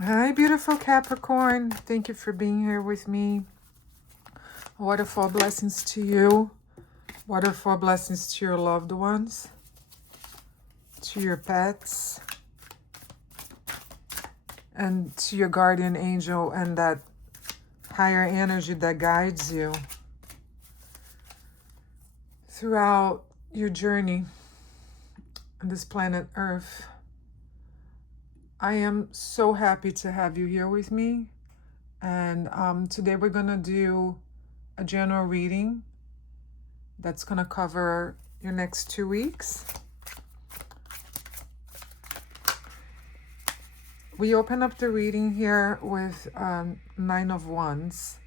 Hi, beautiful Capricorn. Thank you for being here with me. Waterfall blessings to you. Waterfall blessings to your loved ones, to your pets, and to your guardian angel and that higher energy that guides you throughout your journey on this planet Earth. I am so happy to have you here with me. And today we're going to do a general reading that's going to cover your next 2 weeks. We open up the reading here with Nine of Wands.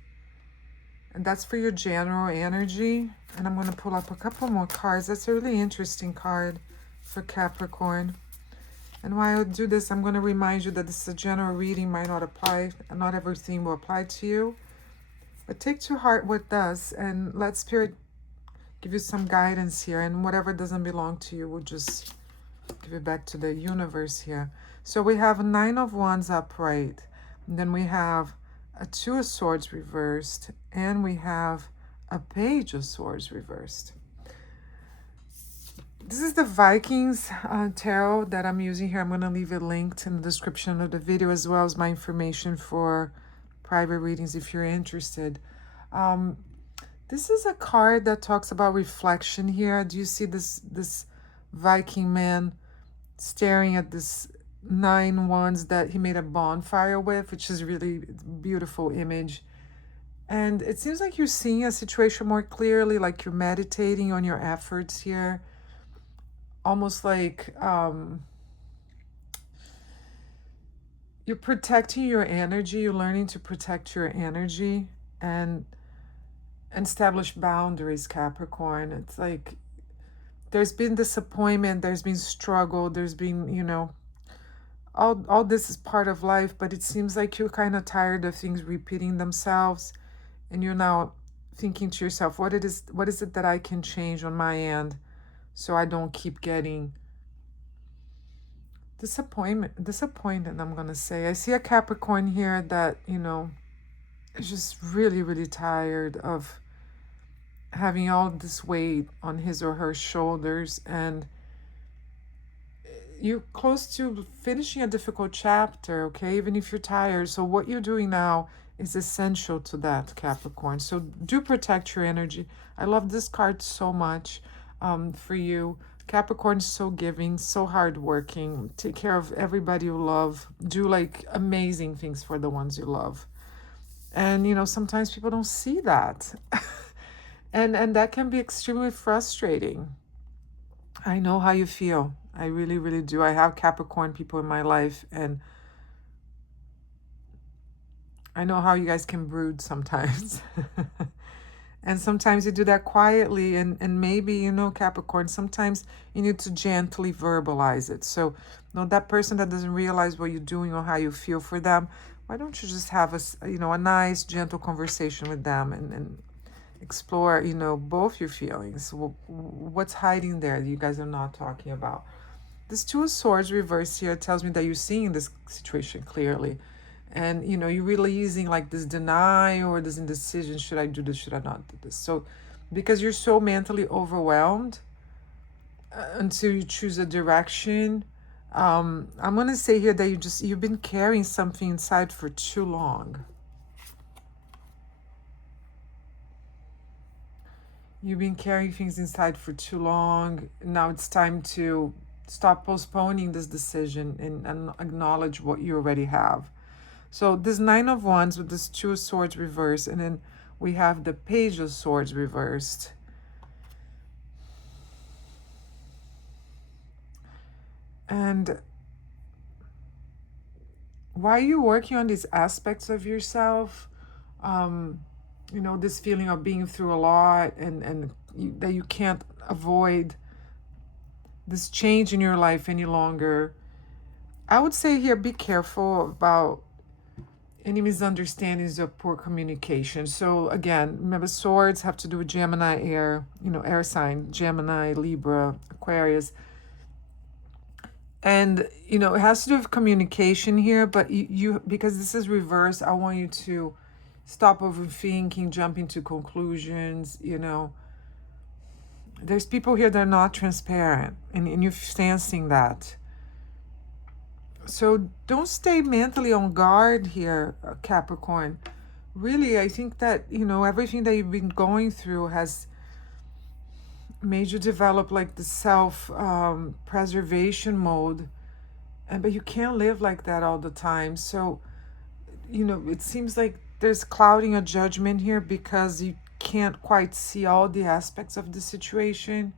And that's for your general energy. And I'm going to pull up a couple more cards. That's a really interesting card for Capricorn. And while I do this, I'm going to remind you that this is a general reading, might not apply, and not everything will apply to you. But take to heart what does, and let Spirit give you some guidance here. And whatever doesn't belong to you, we'll just give it back to the universe here. So we have Nine of Wands upright. And then we have a Two of Swords reversed. And we have a Page of Swords reversed. This is the Vikings tarot that I'm using here. I'm going to leave it linked in the description of the video, as well as my information for private readings if you're interested. This is a card that talks about reflection here. Do you see this Viking man staring at this 9 wands that he made a bonfire with, which is really a beautiful image. And it seems like you're seeing a situation more clearly, like you're meditating on your efforts here. Almost like you're protecting your energy. You're learning to protect your energy and establish boundaries, Capricorn. It's like there's been disappointment, there's been struggle, there's been, you know, all this is part of life, but it seems like you're kind of tired of things repeating themselves, and you're now thinking to yourself, what is it that I can change on my end so I don't keep getting disappointed, I'm going to say. I see a Capricorn here that, you know, is just really, really tired of having all this weight on his or her shoulders, and you're close to finishing a difficult chapter, okay, even if you're tired. So what you're doing now is essential to that, Capricorn. So do protect your energy. I love this card so much for you. Capricorn is so giving, so hardworking. Take care of everybody you love. Do like amazing things for the ones you love. And, you know, sometimes people don't see that. and that can be extremely frustrating. I know how you feel. I really, really do. I have Capricorn people in my life, and I know how you guys can brood sometimes. And sometimes you do that quietly, and maybe, you know, Capricorn, sometimes you need to gently verbalize it. So, you know, that person that doesn't realize what you're doing or how you feel for them, why don't you just have a nice, gentle conversation with them and explore, you know, both your feelings. What's hiding there that you guys are not talking about? This Two of Swords reversed here tells me that you're seeing this situation clearly. And, you know, you're releasing like this denial or this indecision. Should I do this? Should I not do this? So because you're so mentally overwhelmed until you choose a direction, I'm going to say here that you've been carrying something inside for too long. You've been carrying things inside for too long. Now it's time to stop postponing this decision and acknowledge what you already have. So this Nine of Wands with this Two of Swords reversed, and then we have the Page of Swords reversed. And while you're working on these aspects of yourself, you know, this feeling of being through a lot and that you can't avoid this change in your life any longer, I would say here, be careful about any misunderstandings or poor communication. So again, remember, swords have to do with Gemini, air, you know, air sign, Gemini, Libra, Aquarius. And, you know, it has to do with communication here, but because this is reverse, I want you to stop overthinking, jumping to conclusions, you know. There's people here that are not transparent, and you're sensing that. So don't stay mentally on guard here, Capricorn. Really, I think that, you know, everything that you've been going through has made you develop like the self-preservation mode. But you can't live like that all the time. So, you know, it seems like there's clouding of judgment here because you can't quite see all the aspects of the situation.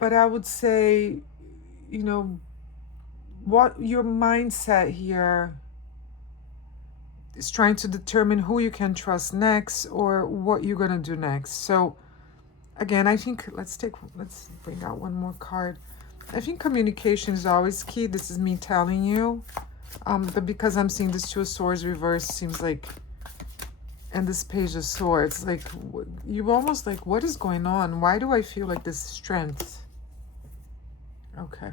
But I would say, you know, what your mindset here is trying to determine who you can trust next or what you're going to do next. So again, I think let's bring out one more card. I think communication is always key. This is me telling you. But because I'm seeing this Two of Swords reverse, seems like, and this Page of Swords, like you almost like, what is going on? Why do I feel like this strength? Okay.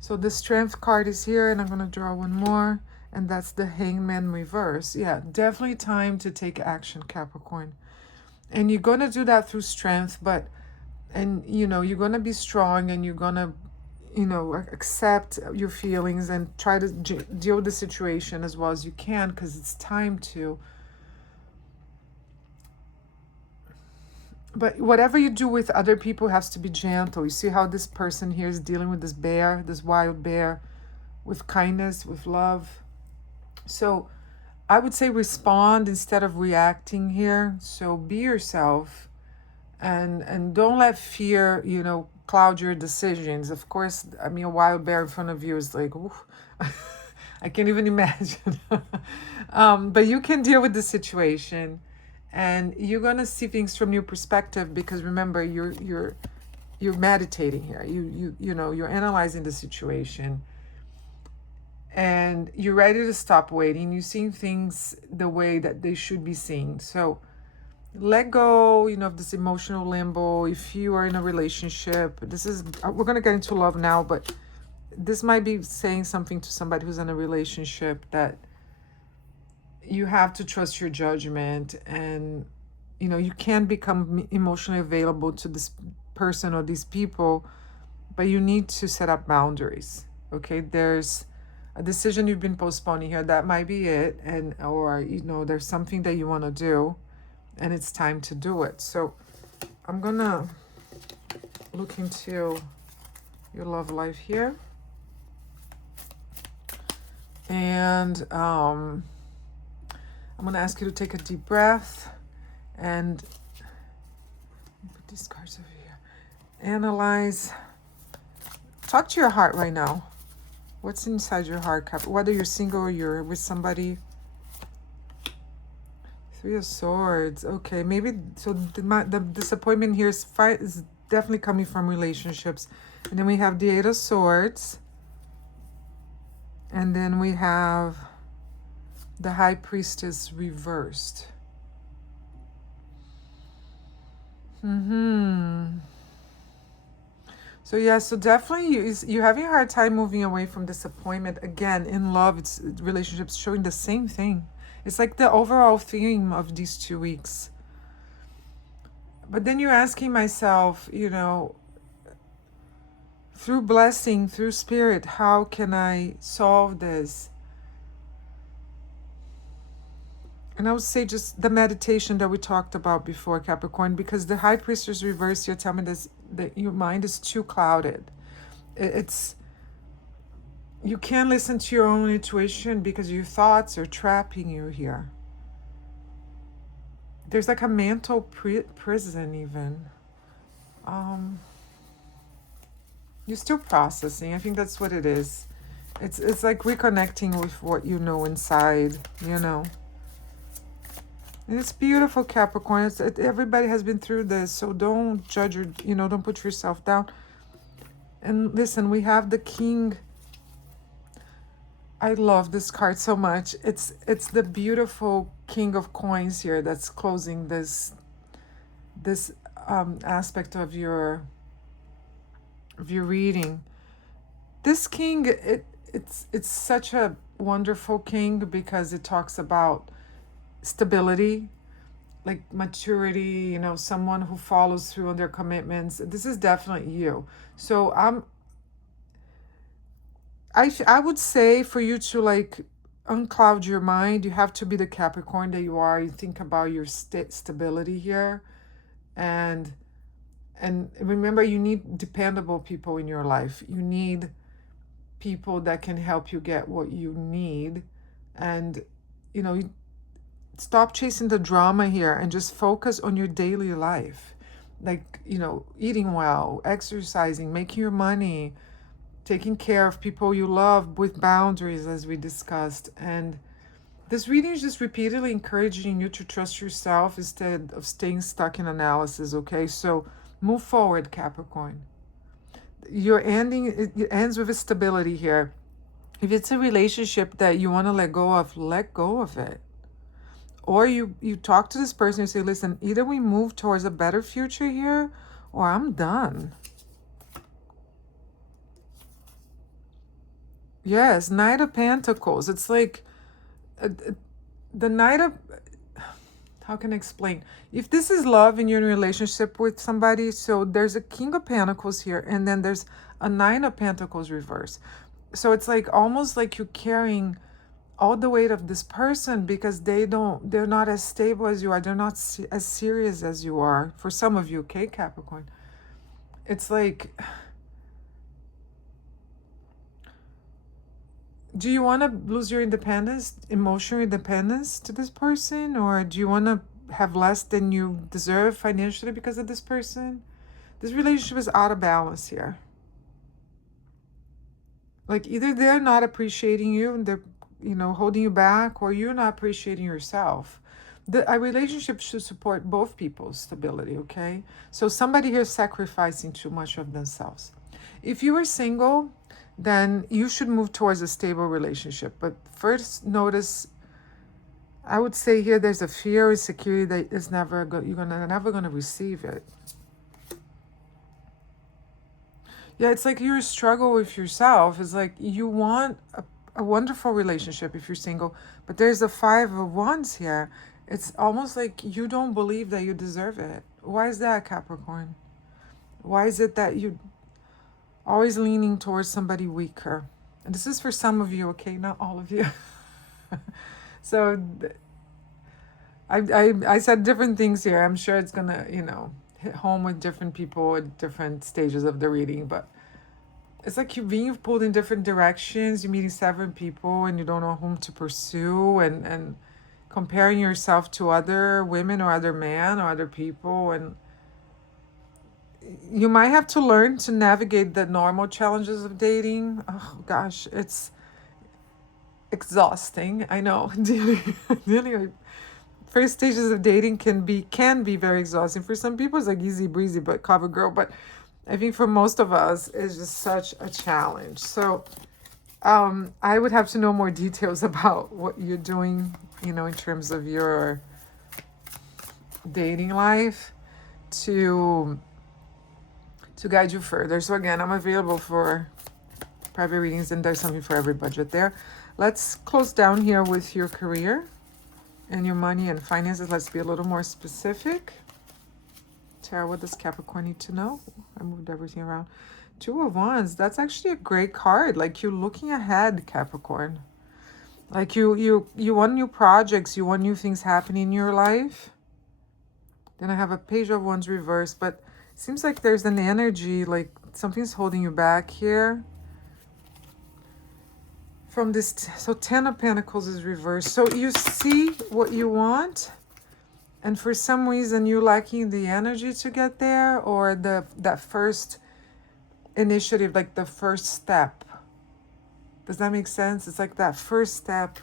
So the Strength card is here, and I'm going to draw one more, and that's the Hangman reverse. Yeah, definitely time to take action, Capricorn. And you're going to do that through strength, and you know, you're going to be strong, and you're going to, you know, accept your feelings and try to deal with the situation as well as you can, because it's time to. But whatever you do with other people has to be gentle. You see how this person here is dealing with this bear, this wild bear, with kindness, with love. So I would say respond instead of reacting here. So be yourself, and don't let fear, you know, cloud your decisions. Of course, I mean, a wild bear in front of you is like, oof, I can't even imagine. But you can deal with the situation, and you're gonna see things from your perspective, because remember, you're meditating here. You know, you're analyzing the situation, and you're ready to stop waiting. You're seeing things the way that they should be seen. So let go, you know, of this emotional limbo. If you are in a relationship, this is, we're going to get into love now, but this might be saying something to somebody who's in a relationship, that you have to trust your judgment, and, you know, you can become emotionally available to this person or these people, but you need to set up boundaries. Okay, there's a decision you've been postponing here. That might be it. And, or, you know, there's something that you want to do, and it's time to do it. So I'm gonna look into your love life here, and I'm gonna ask you to take a deep breath and put these cards over here. Analyze. Talk to your heart right now. What's inside your heart, Cap? Whether you're single or you're with somebody. Three of Swords. Okay, maybe, so the disappointment here is definitely coming from relationships. And then we have the Eight of Swords. And then we have the High Priestess reversed. So yeah, so definitely you're having a hard time moving away from disappointment. Again, in love, it's relationships showing the same thing. It's like the overall theme of these 2 weeks. But then you're asking myself, you know, through blessing, through spirit, how can I solve this? And I would say just the meditation that we talked about before, Capricorn, because the High Priestess reverse, you're telling me this, that your mind is too clouded. It's, you can't listen to your own intuition because your thoughts are trapping you here. There's like a mental prison even. You're still processing. I think that's what it is. It's like reconnecting with what you know inside, you know. And it's beautiful, Capricorn. Everybody has been through this, so don't judge or, you know, don't put yourself down. And listen, we have the King. I love this card so much. It's the beautiful King of Coins here that's closing this aspect of your of your reading. This king, it's such a wonderful king because it talks about stability, like maturity, you know, someone who follows through on their commitments. This is definitely you. So I would say for you to like uncloud your mind, you have to be the Capricorn that you are. You think about your stability here, and remember, you need dependable people in your life. You need people that can help you get what you need, and you know, stop chasing the drama here and just focus on your daily life, like, you know, eating well, exercising, making your money, taking care of people you love with boundaries, as we discussed. And this reading is just repeatedly encouraging you to trust yourself instead of staying stuck in analysis, okay? So move forward, Capricorn. You're ending, it ends with a stability here. If it's a relationship that you want to let go of it. Or you talk to this person and say, listen, either we move towards a better future here or I'm done. Yes, Knight of Pentacles. It's like the Knight of... How can I explain? If this is love and you're in a relationship with somebody, so there's a King of Pentacles here and then there's a Nine of Pentacles reverse. So it's like almost like you're carrying all the weight of this person because they're not as stable as you are. They're not as serious as you are. For some of you, okay, Capricorn? It's like, do you want to lose your independence, emotional independence to this person? Or do you want to have less than you deserve financially because of this person? This relationship is out of balance here. Like either they're not appreciating you and they're, you know, holding you back, or you're not appreciating yourself. A relationship should support both people's stability, okay? So somebody here is sacrificing too much of themselves. If you are single, then you should move towards a stable relationship. But first notice, I would say here there's a fear or insecurity that is never gonna receive it. Yeah, it's like you struggle with yourself. It's like you want a wonderful relationship if you're single, but there's a Five of Wands here. It's almost like you don't believe that you deserve it. Why is that, Capricorn? Why is it that you always leaning towards somebody weaker? And this is for some of you, okay? Not all of you. So I said different things here. I'm sure it's gonna, you know, hit home with different people at different stages of the reading, but it's like you're being pulled in different directions. You're meeting 7 people and you don't know whom to pursue, and comparing yourself to other women or other men or other people. And you might have to learn to navigate the normal challenges of dating. Oh gosh, it's exhausting. I know. dealing with first stages of dating can be very exhausting. For some people it's like easy breezy, but cover girl. But I think for most of us, it's just such a challenge. So I would have to know more details about what you're doing, you know, in terms of your dating life to guide you further. So again, I'm available for private readings, and there's something for every budget there. Let's close down here with your career and your money and finances. Let's be a little more specific. Tarot, what does Capricorn need to know? I moved everything around. 2 of Wands. That's actually a great card. Like you're looking ahead, Capricorn. Like you want new projects. You want new things happening in your life. Then I have a Page of Wands reversed, but it seems like there's an energy, like something's holding you back here. From this, so 10 of Pentacles is reversed. So you see what you want, and for some reason you're lacking the energy to get there, or that first initiative, like the first step. Does that make sense? It's like that first step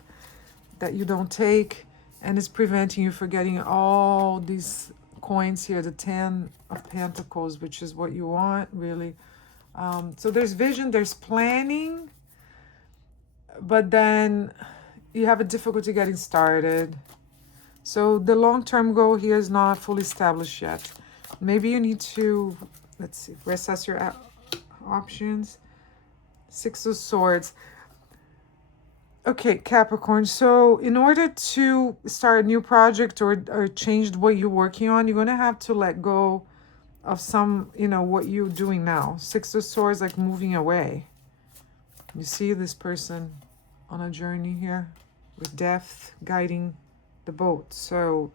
that you don't take, and it's preventing you from getting all these coins here, the 10 of Pentacles, which is what you want, really. So there's vision, there's planning, but then you have a difficulty getting started. So the long-term goal here is not fully established yet. Maybe you need to, let's see, reassess your options. Six of Swords. Okay, Capricorn. So in order to start a new project or change what you're working on, you're going to have to let go of some, what you're doing now. Six of Swords, like moving away. You see this person on a journey here with death guiding the boat. So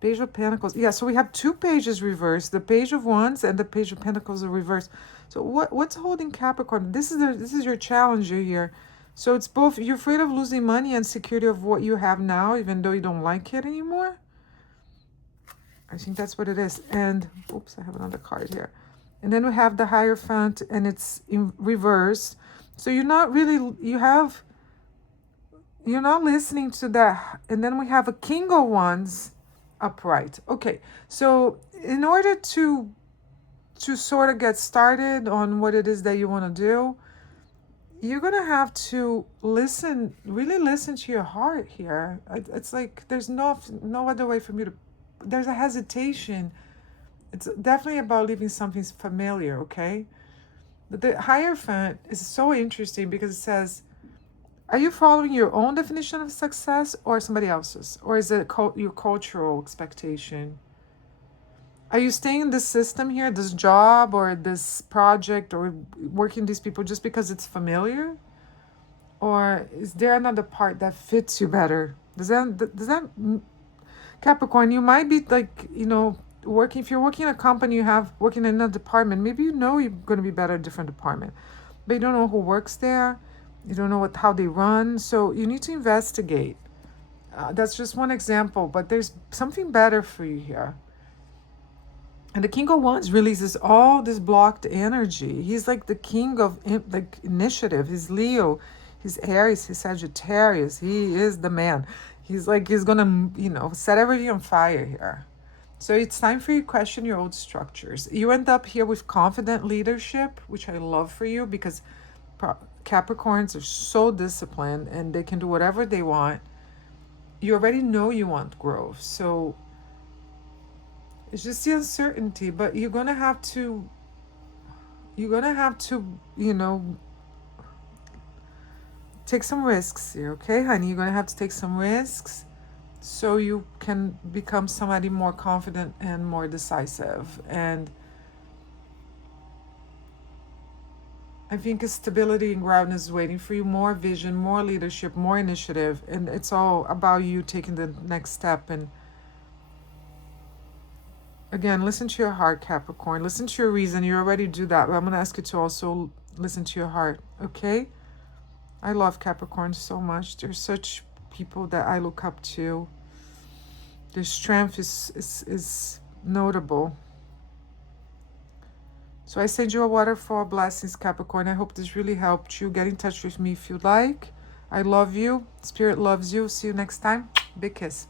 Page of Pentacles. Yeah, so we have two pages reversed. The Page of Wands and the Page of Pentacles are reversed. So what's holding Capricorn? This is your challenger here. So it's both, you're afraid of losing money and security of what you have now, even though you don't like it anymore. I think that's what it is. And, oops, I have another card here. And then we have the Hierophant, and it's in reverse. So you're not really, you're not listening to that. And then we have a King of Wands upright. Okay, so in order to sort of get started on what it is that you want to do, you're going to have to really listen to your heart here. It's like there's no other way for me to, there's a hesitation. It's definitely about leaving something familiar, okay? But the Hierophant is so interesting because it says, are you following your own definition of success or somebody else's? Or is it your cultural expectation? Are you staying in this system here, this job or this project or working these people just because it's familiar? Or is there another part that fits you better? Does that Capricorn, you might be like, working, if you're working in a company, working in a department, maybe you're going to be better in a different department, but you don't know who works there. You don't know how they run. So you need to investigate. That's just one example, but there's something better for you here. And the King of Wands releases all this blocked energy. He's like the king of initiative. He's Leo, he's Aries, he's Sagittarius. He is the man. He's gonna, set everything on fire here. So it's time for you to question your old structures. You end up here with confident leadership, which I love for you because Capricorns are so disciplined and they can do whatever they want. You already know you want growth. So it's just the uncertainty, but you're going to have to, take some risks here, okay, honey? You're going to have to take some risks so you can become somebody more confident and more decisive. And I think stability and groundedness is waiting for you, more vision, more leadership, more initiative. And it's all about you taking the next step. And again, listen to your heart, Capricorn. Listen to your reason. You already do that, but I'm going to ask you to also listen to your heart, okay? I love Capricorn so much. They're such people that I look up to. Their strength is notable. So I send you a waterfall blessings, Capricorn. I hope this really helped you. Get in touch with me if you'd like. I love you. Spirit loves you. See you next time. Big kiss.